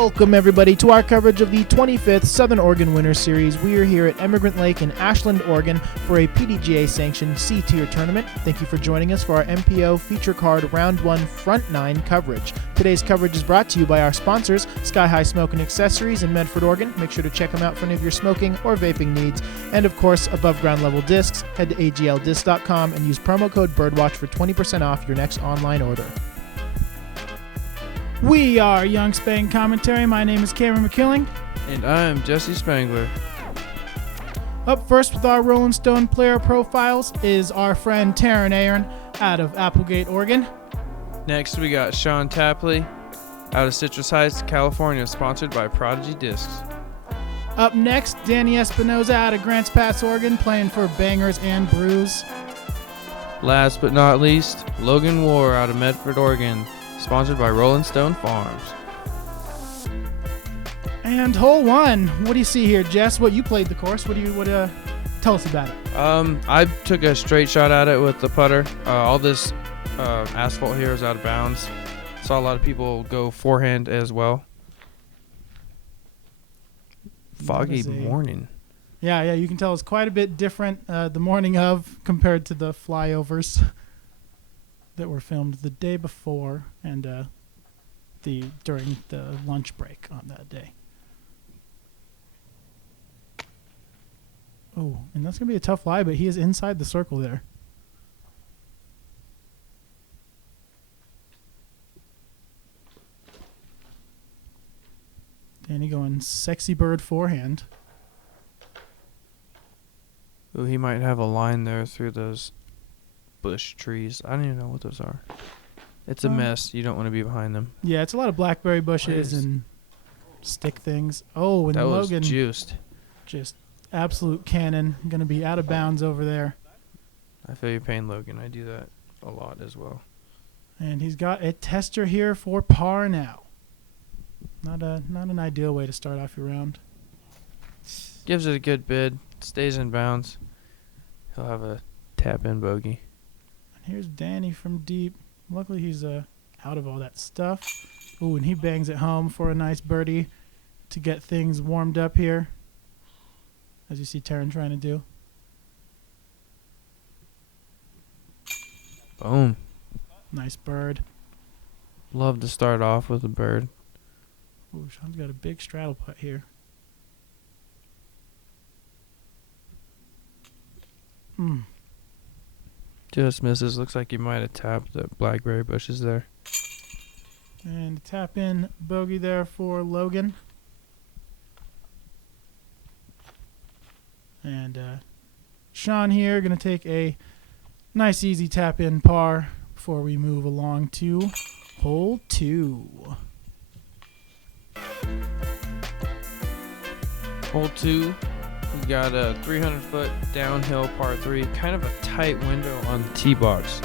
Welcome, everybody, to our coverage of the 25th Southern Oregon Winter Series. We are here at Emigrant Lake in Ashland, Oregon for a PDGA-sanctioned C-Tier tournament. Thank you for joining us for our MPO Feature Card Round 1 Front 9 coverage. Today's coverage is brought to you by our sponsors, Sky High Smoke and Accessories in Medford, Oregon. Make sure to check them out for any of your smoking or vaping needs. And, of course, Above Ground Level Discs. Head to AGLDiscs.com and use promo code BIRDWATCH for 20% off your next online order. We are Young Spang Commentary. My name is Cameron McKilling. And I'm Jesse Spangler. Up first with our Rolling Stone player profiles is our friend Taryn Ahern out of Applegate, Oregon. Next we got Sean Tapley out of Citrus Heights, California, sponsored by Prodigy Discs. Up next, Danny Espinoza out of Grants Pass, Oregon, playing for Bangers and Brews. Last but not least, Logan Warr out of Medford, Oregon, sponsored by Rolling Stone Farms. And hole one. What do you see here, Jess? What you played the course? What tell us about it? I took a straight shot at it with the putter. All this asphalt here is out of bounds. Saw a lot of people go forehand as well. Foggy morning. Yeah, you can tell it's quite a bit different the morning of compared to the flyovers that were filmed the day before and during the lunch break on that day. Oh, and that's going to be a tough lie, but he is inside the circle there. Danny going sexy bird forehand. Ooh, he might have a line there through those bush trees. I don't even know what those are. It's a mess. You don't want to be behind them. Yeah, it's a lot of blackberry bushes and stick things. Oh, and that Logan was juiced. Just absolute cannon. Going to be out of bounds over there. I feel your pain, Logan. I do that a lot as well. And he's got a tester here for par now. Not an ideal way to start off your round. Gives it a good bid. Stays in bounds. He'll have a tap-in bogey. And here's Danny from deep. Luckily he's out of all that stuff. Ooh, and he bangs it home for a nice birdie to get things warmed up here. As you see Taryn trying to do. Boom. Nice bird. Love to start off with a bird. Ooh, Sean's got a big straddle putt here. Just misses. Looks like he might have tapped the blackberry bushes there. And tap in bogey there for Logan. And Sean here going to take a nice easy tap in par before we move along to hole 2. Hole 2. We got a 300-foot downhill par 3, kind of a tight window on the tee box.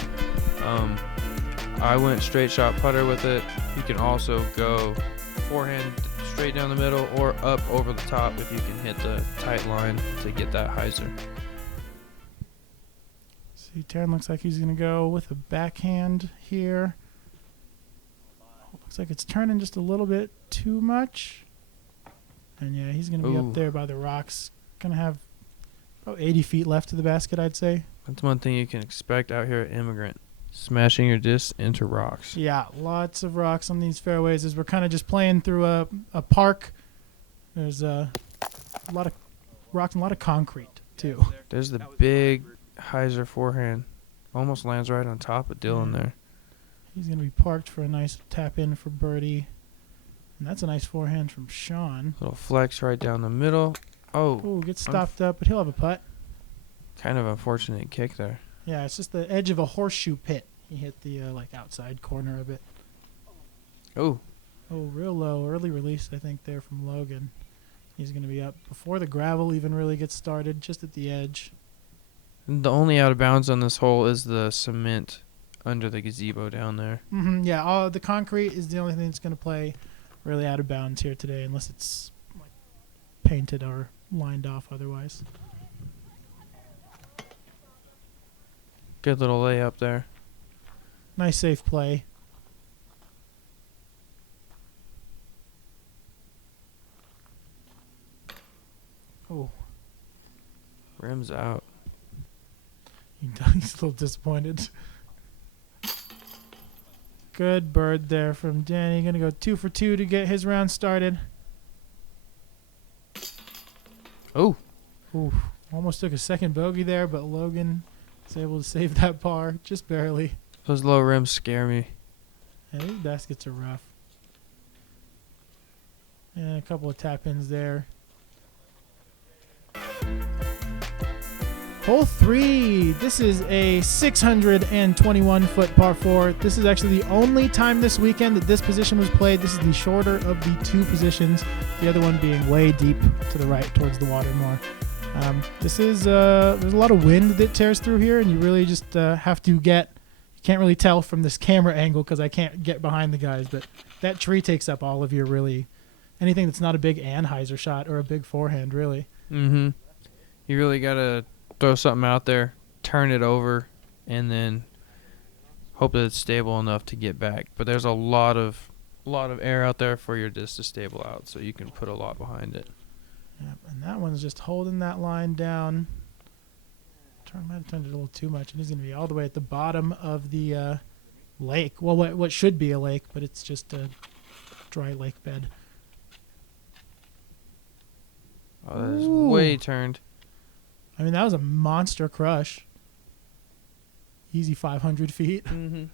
I went straight shot putter with it. You can also go forehand straight down the middle or up over the top if you can hit the tight line to get that hyzer. See, Taryn looks like he's going to go with a backhand here. Looks like it's turning just a little bit too much. And yeah, he's going to be up there by the rocks. Going to have about 80 feet left to the basket, I'd say. That's one thing you can expect out here at Emigrant. Smashing your discs into rocks. Yeah, lots of rocks on these fairways as we're kind of just playing through a park. There's a lot of rocks and a lot of concrete, too. There's the big hyzer forehand. Almost lands right on top of Dylan there. He's going to be parked for a nice tap in for birdie. And that's a nice forehand from Sean. Little flex right down the middle. Oh, gets stopped up, but he'll have a putt. Kind of unfortunate kick there. Yeah, it's just the edge of a horseshoe pit. He hit the outside corner of it. Oh, real low. Early release, I think, there from Logan. He's going to be up before the gravel even really gets started, just at the edge. the only out of bounds on this hole is the cement under the gazebo down there. Yeah, the concrete is the only thing that's going to play really out of bounds here today, unless it's painted or lined off otherwise. Good little layup there. Nice safe play. Rim's out. He's a little disappointed. Good bird there from Danny. Going to go 2 for 2 to get his round started. Oh. Ooh, almost took a second bogey there, but Logan was able to save that par just barely. Those low rims scare me. Yeah, these baskets are rough. And a couple of tap-ins there. Hole 3. This is a 621-foot par 4. This is actually the only time this weekend that this position was played. This is the shorter of the 2 positions, the other one being way deep to the right towards the water more. This is there's a lot of wind that tears through here, and you really just have to get. You can't really tell from this camera angle because I can't get behind the guys, but that tree takes up all of your really anything that's not a big Anheuser shot or a big forehand, really. Mm-hmm. You really gotta throw something out there, turn it over, and then hope that it's stable enough to get back. But there's a lot of air out there for your disc to stable out, so you can put a lot behind it. Yep, and that one's just holding that line down. Might have turned it a little too much, and he's going to be all the way at the bottom of the lake. Well, what should be a lake, but it's just a dry lake bed. Oh, that is way turned. I mean, that was a monster crush. Easy 500 feet. Mm-hmm.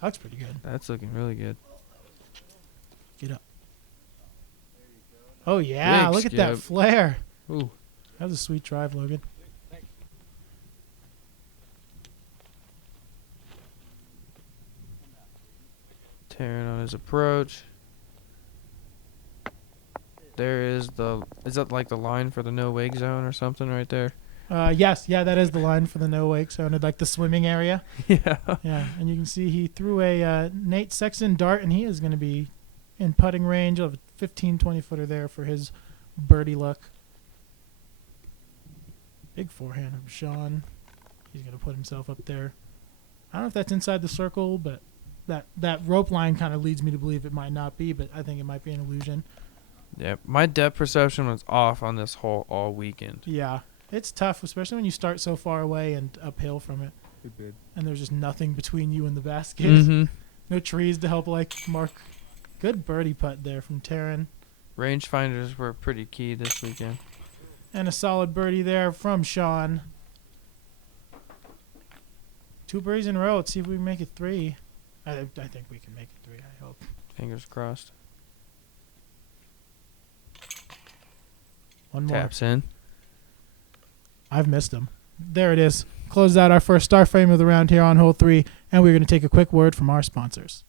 That looks pretty good. That's looking really good. Get up. Oh, yeah. Big Look at that flare. Ooh. That was a sweet drive, Logan. Tearing on his approach. There is that like the line for the no wake zone or something right there? Yes. Yeah, that is the line for the no wake zone, like the swimming area. Yeah. Yeah, and you can see he threw a Nate Sexton dart, and he is going to be in putting range of a 15, 20-footer there for his birdie luck. Big forehand from Sean. He's going to put himself up there. I don't know if that's inside the circle, but that rope line kind of leads me to believe it might not be, but I think it might be an illusion. Yeah, my depth perception was off on this hole all weekend. Yeah, it's tough, especially when you start so far away and uphill from it. And there's just nothing between you and the basket. Mm-hmm. No trees to help mark. Good birdie putt there from Taryn. Rangefinders were pretty key this weekend. And a solid birdie there from Sean. 2 birdies in a row. Let's see if we can make it 3. I think we can make it 3, I hope. Fingers crossed. One more. Taps in. I've missed him. There it is. Closes out our first star frame of the round here on hole 3, and we're going to take a quick word from our sponsors.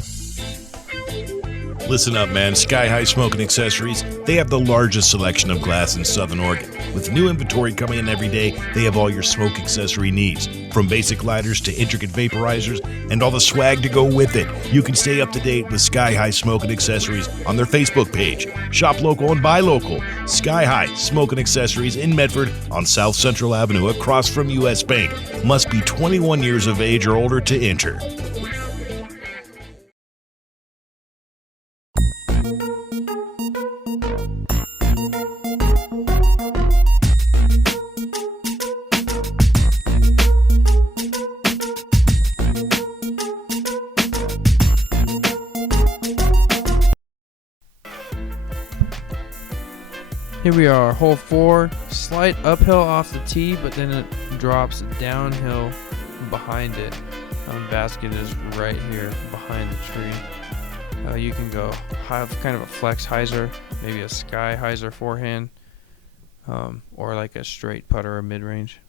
Listen up, man. Sky High Smoking Accessories. They have the largest selection of glass in Southern Oregon. With new inventory coming in every day, they have all your smoke accessory needs. From basic lighters to intricate vaporizers and all the swag to go with it. You can stay up to date with Sky High Smoking Accessories on their Facebook page. Shop local and buy local. Sky High Smoking Accessories in Medford on South Central Avenue across from U.S. Bank. Must be 21 years of age or older to enter. Here we are, hole 4. Slight uphill off the tee, but then it drops downhill behind it. Basket is right here behind the tree. You can go have kind of a flex hyzer, maybe a sky hyzer forehand, or like a straight putter or mid-range.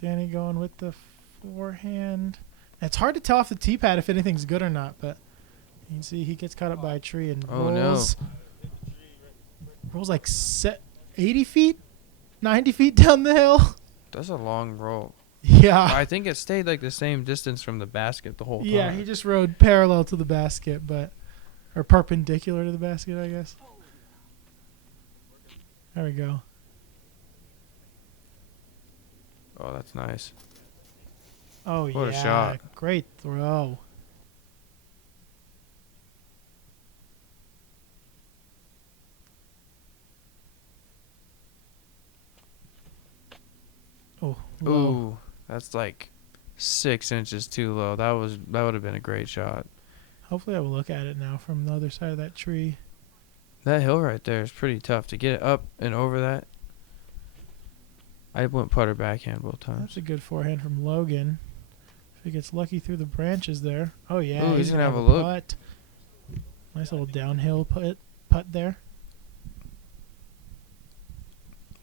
Danny going with the forehand. It's hard to tell off the tee pad if anything's good or not, but you can see he gets caught up by a tree and rolls. Rolls like 80 feet, 90 feet down the hill. That's a long roll. Yeah. I think it stayed like the same distance from the basket the whole time. Yeah, he just rode parallel to the basket, or perpendicular to the basket, I guess. There we go. Oh, that's nice. Oh, What a shot. Great throw. Oh, low. Ooh, that's like 6 inches too low. That would have been a great shot. Hopefully I will look at it now from the other side of that tree. That hill right there is pretty tough to get it up and over that. I went putter backhand both times. That's a good forehand from Logan. If he gets lucky through the branches there. Oh, yeah. Ooh, he's gonna have a look. putt. Nice little downhill putt there.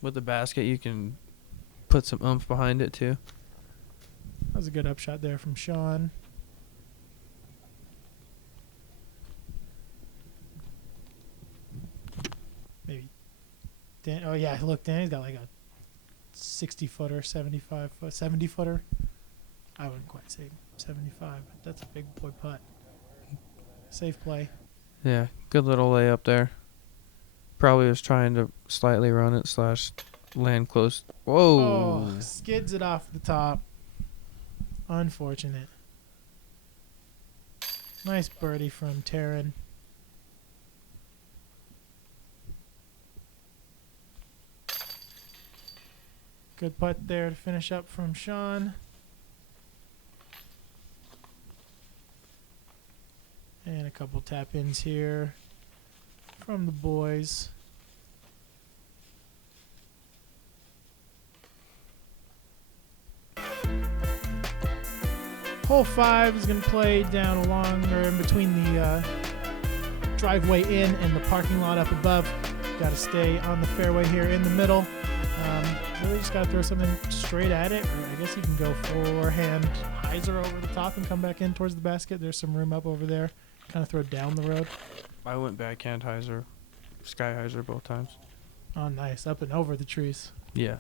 With the basket, you can put some oomph behind it too. That was a good upshot there from Sean. Maybe. Oh, yeah. Look, Danny's got like a 60-footer, 75-foot, 70-footer. I wouldn't quite say 75, but that's a big boy putt. Safe play. Yeah, good little layup there. Probably was trying to slightly run it / land close. Whoa. Oh, skids it off the top. Unfortunate. Nice birdie from Taryn. Good putt there to finish up from Sean. And a couple tap-ins here from the boys. Hole 5 is going to play down along or in between the driveway in and the parking lot up above. Got to stay on the fairway here in the middle. Really just got to throw something straight at it. Or I guess you can go forehand hyzer over the top and come back in towards the basket. There's some room up over there. Kind of throw down the road. I went backhand hyzer, sky hyzer both times. Oh, nice. Up and over the trees. Yeah.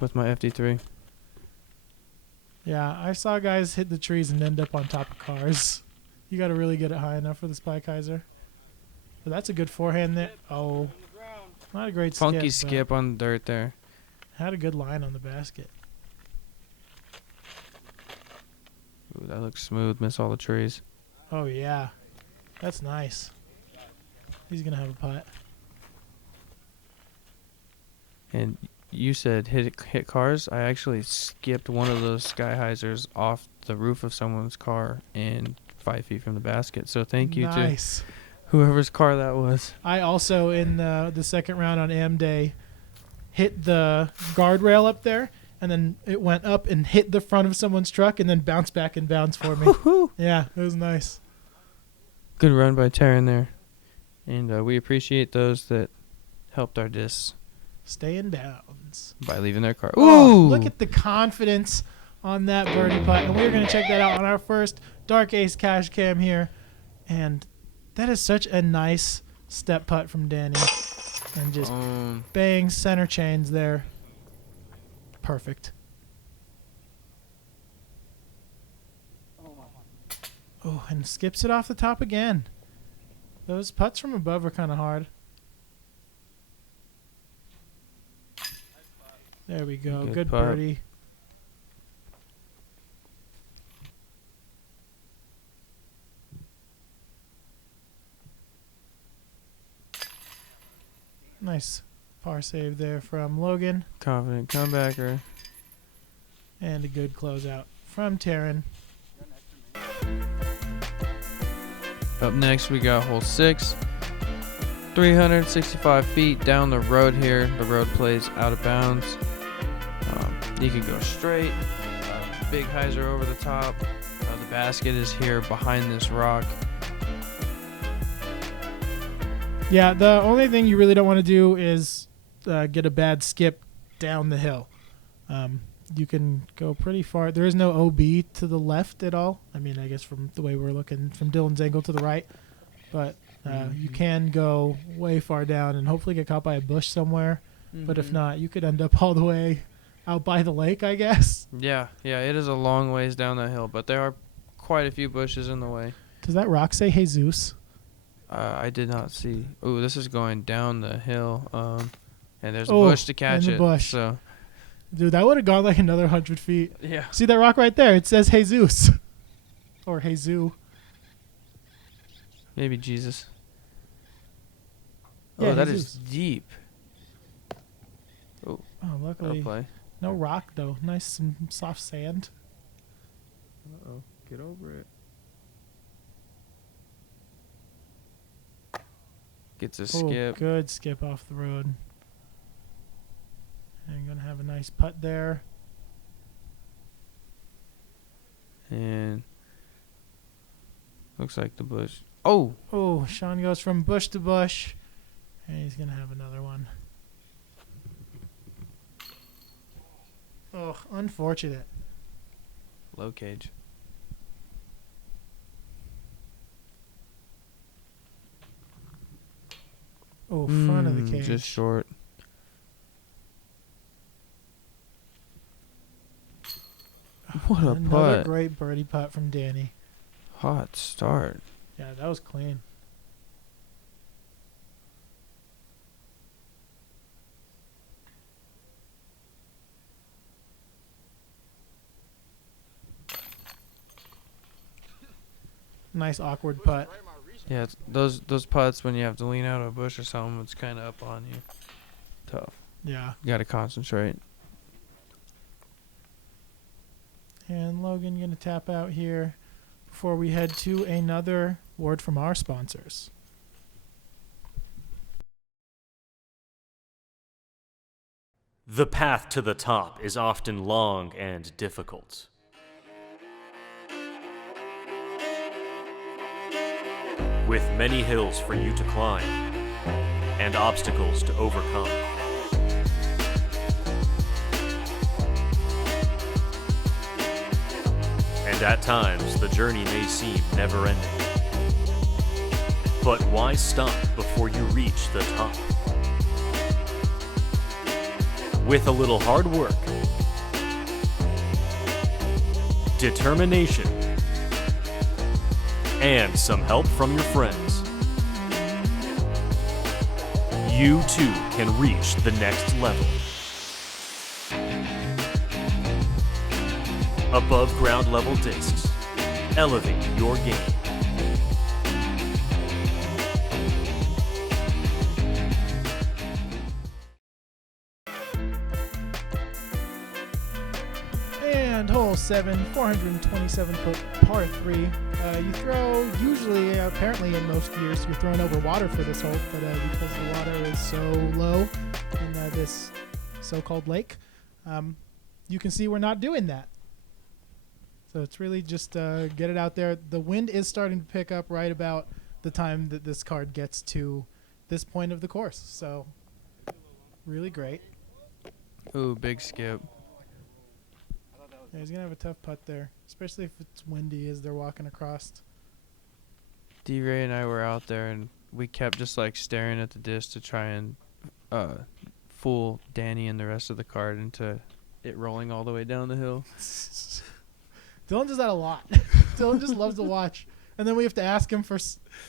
With my FD3. Yeah, I saw guys hit the trees and end up on top of cars. You got to really get it high enough for the spike hyzer. But that's a good forehand there. Oh, not a great Funky skip. skip on the dirt there. Had a good line on the basket. Ooh, that looks smooth. Miss all the trees. Oh, yeah. That's nice. He's going to have a putt. And you said hit cars. I actually skipped one of those sky hyzers off the roof of someone's car and 5 feet from the basket. So thank you to whoever's car that was. I also, in the second round on AM Day, hit the guardrail up there, and then it went up and hit the front of someone's truck and then bounced back in bounds for me. Yeah, it was nice. Good run by Taryn there. And we appreciate those that helped our discs. Stay in bounds. By leaving their car. Ooh! Oh, look at the confidence on that birdie putt. And we're going to check that out on our first Dark Ace cash cam here. And that is such a nice step putt from Danny. And just bang, center chains there. Perfect. Oh, and skips it off the top again. Those putts from above are kind of hard. There we go. Good birdie. Nice par save there from Logan. Confident comebacker. And a good closeout from Taryn. Up next, we got hole 6. 365 feet down the road here. The road plays out of bounds. You can go straight. Big hyzer over the top. The basket is here behind this rock. Yeah, the only thing you really don't want to do is get a bad skip down the hill. You can go pretty far. There is no OB to the left at all. I mean, I guess from the way we're looking from Dylan's angle to the right. But you can go way far down and hopefully get caught by a bush somewhere. But if not, you could end up all the way out by the lake, I guess. Yeah, it is a long ways down that hill, but there are quite a few bushes in the way. Does that rock say Jesus? I did not see. Ooh, this is going down the hill. And there's a bush to catch it. Bush. So, dude, that would have gone like another 100 feet. Yeah. See that rock right there? It says Jesus. Or Jesus. Maybe Jesus. Yeah, oh, that Jesus. is deep. Oh, luckily. Play. No rock, though. Nice some soft sand. Uh-oh. Get over it. Gets a skip. Good skip off the road. And going to have a nice putt there. And looks like the bush. Oh! Oh, Sean goes from bush to bush. And he's going to have another one. Oh, unfortunate. Low cage. Oh, front of the cage. Just short. What a Another putt. great birdie putt from Danny. Hot start. Yeah, that was clean. Nice awkward putt. Yeah, those putts when you have to lean out of a bush or something, it's kind of up on you. Tough. Yeah. You got to concentrate. And Logan going to tap out here before we head to another word from our sponsors. The path to the top is often long and difficult. With many hills for you to climb and obstacles to overcome. And at times, the journey may seem never-ending. But why stop before you reach the top? With a little hard work, determination, and some help from your friends, you too can reach the next level. Above ground level discs, elevate your game. And hole 7, 427-foot par 3. You throw, usually, apparently in most years, you're throwing over water for this hole, but because the water is so low in this so-called lake, you can see we're not doing that. So it's really just get it out there. The wind is starting to pick up right about the time that this card gets to this point of the course. So really great. Ooh, big skip. Yeah, he's going to have a tough putt there, especially if it's windy as they're walking across. D-Ray and I were out there, and we kept just, like, staring at the disc to try and fool Danny and the rest of the card into it rolling all the way down the hill. Dylan does that a lot. Dylan just loves to watch. And then we have to ask him for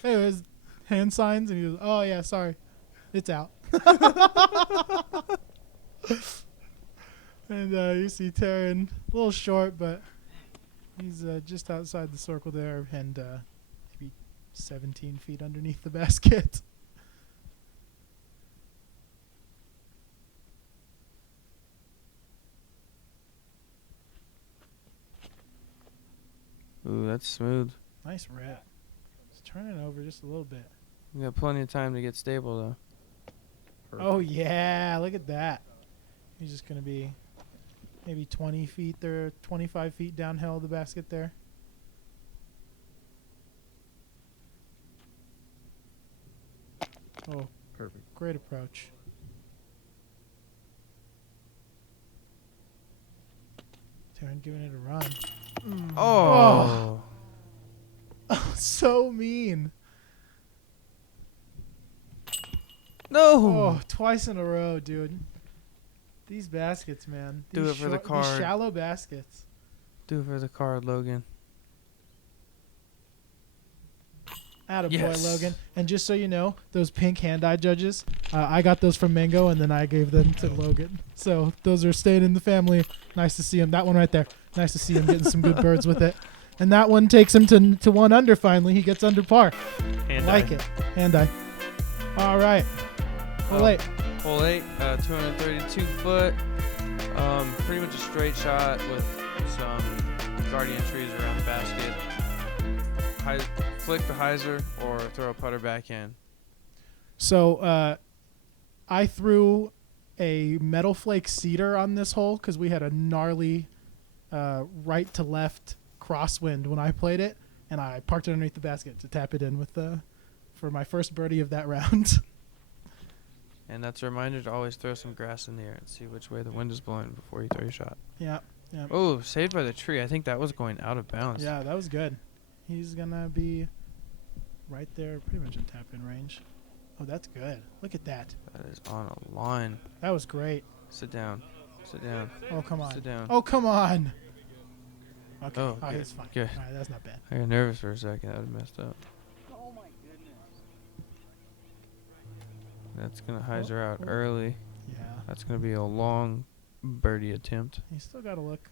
his hand signs, and he goes, oh, yeah, sorry. It's out. And you see Taryn, a little short, but he's just outside the circle there and maybe 17 feet underneath the basket. Ooh, that's smooth. Nice rip. Just turn it over just a little bit. We got plenty of time to get stable, though. Perfect. Oh, yeah. Look at that. He's just going to be maybe 20 feet there, 25 feet downhill the basket there. Oh, Perfect. great approach. Taryn giving it a run. Oh. Oh, so mean. No. Oh, twice in a row, dude. These baskets, man. Do These it for the card. These shallow baskets. Do it for the card, Logan. Attaboy, Yes. Logan. And just so you know, those pink hand-eye judges, I got those from Mango, and then I gave them to Logan. So those are staying in the family. Nice to see him. That one right there. Nice to see him getting some good birds with it. And that one takes him to 1 under finally. He gets under par. Like it. Hand-eye. All right. Hole 8. Hole 8, 232 foot. Pretty much a straight shot with some guardian trees around the basket. Flick the hyzer or throw a putter backhand. So I threw a metal flake cedar on this hole because we had a gnarly right to left crosswind when I played it, and I parked it underneath the basket to tap it in with for my first birdie of that round. And that's a reminder to always throw some grass in the air and see which way the wind is blowing before you throw your shot. Yeah. Oh, saved by the tree. I think that was going out of bounds. Yeah, that was good. He's going to be right there, pretty much in tap-in range. Oh, that's good. Look at that. That is on a line. That was great. Sit down. Sit down. Oh, come on. Sit down. Oh, come on. Okay. Oh, good, he's fine. good. All right, that's not bad. I got nervous for a second. That would have messed up. Oh my goodness. That's going to hyzer out early. Yeah. That's going to be a long birdie attempt. He's still got to look.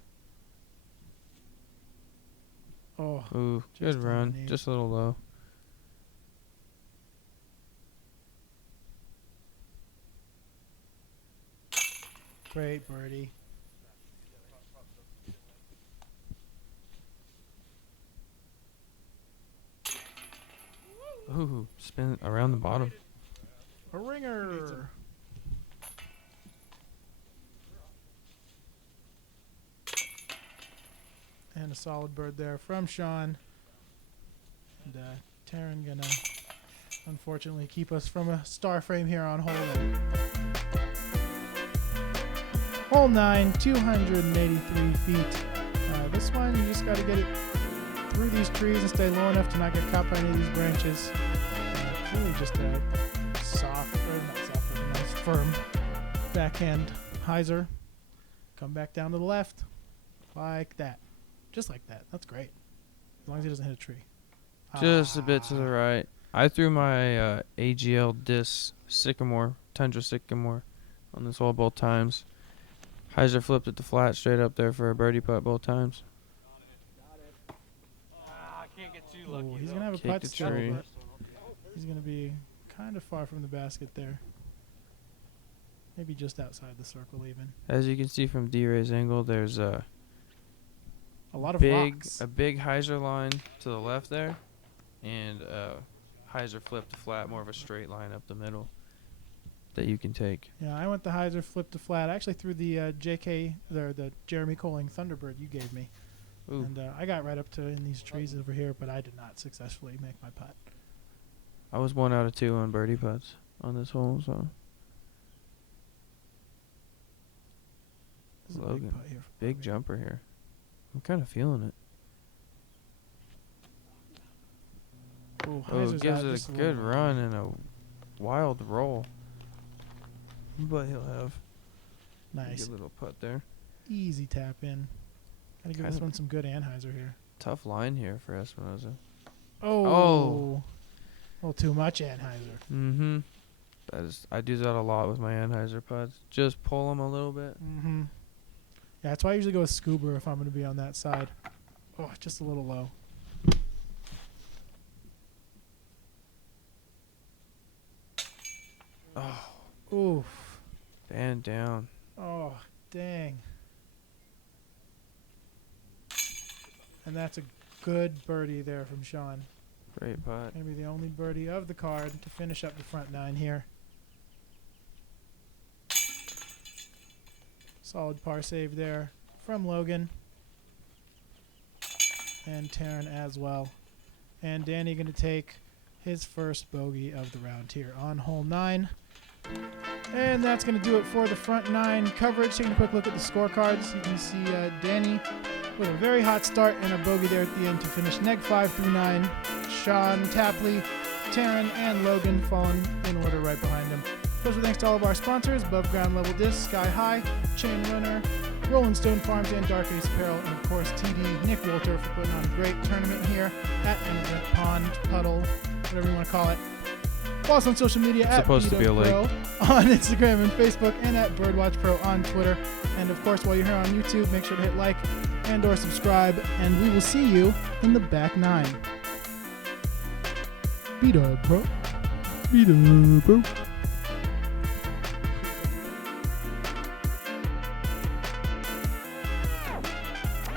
Oh. Ooh, good Just run. underneath. Just a little low. Great birdie. Ooh, spin around the bottom. A ringer. And a solid bird there from Sean. And Taryn gonna unfortunately keep us from a star frame here on hole 8. Hole 9, 283 feet. This one, you just got to get it through these trees and stay low enough to not get caught by any of these branches. Really just a soft, or not soft, but a nice firm backhand hyzer. Come back down to the left. Like that. Just like that. That's great. As long as he doesn't hit a tree. Just a bit to the right. I threw my AGL Discs Tundra Sycamore on this hole both times. Hyzer flipped it to flat straight up there for a birdie putt both times. I can't get too Ooh, lucky. he's though. going to have a Kick putt the still, tree. but he's going to be kind of far from the basket there. Maybe just outside the circle even. As you can see from D-Ray's angle, there's a lot of rocks. big hyzer line to the left there, and hyzer flip to flat, more of a straight line up the middle that you can take. Yeah, I went the hyzer, flip to flat. I actually threw the the Jeremy Coling Thunderbird you gave me. Ooh. And I got right up to in these trees over here, but I did not successfully make my putt. I was 1 out of 2 on birdie putts on this hole, so This is a Logan, big putt here. big jumper here. I'm kind of feeling it. Ooh, Oh, hyzer's gives out it just a little good bit. run and a wild roll. But he'll have a Nice. good little putt there. Easy tap in. Gotta give Kind this of- one some good Anheuser here. Tough line here for Espinoza. Oh. A little too much Anheuser. Mm-hmm. I do that a lot with my Anheuser putts. Just pull them a little bit. Mm-hmm. Yeah, that's why I usually go with scuba if I'm going to be on that side. Oh, just a little low. Oh, Oof. band down. Oh, dang. And that's a good birdie there from Sean. Great putt. Maybe the only birdie of the card to finish up the front 9 here. Solid par save there from Logan. And Taryn as well. And Danny going to take his first bogey of the round here on hole 9. And that's going to do it for the front 9 coverage. Taking a quick look at the scorecards. You can see Danny with a very hot start and a bogey there at the end to finish neg 5 through 9. Sean, Tapley, Taryn, and Logan falling in order right behind him. Special thanks to all of our sponsors: Above Ground Level Discs, Sky High, Chain Runner, Rolen Stone Farms, and Dark Ace Apparel, and of course TD Nick Wolter for putting on a great tournament here at Emigrant Pond, Puddle, whatever you want to call it. Follow us on social media at Supposed to be a lake. Pro on Instagram and Facebook, and at Birdwatch Pro on Twitter. And of course, while you're here on YouTube, make sure to hit like and or subscribe, and we will see you in the back 9. Beat up, bro. Beat up, bro.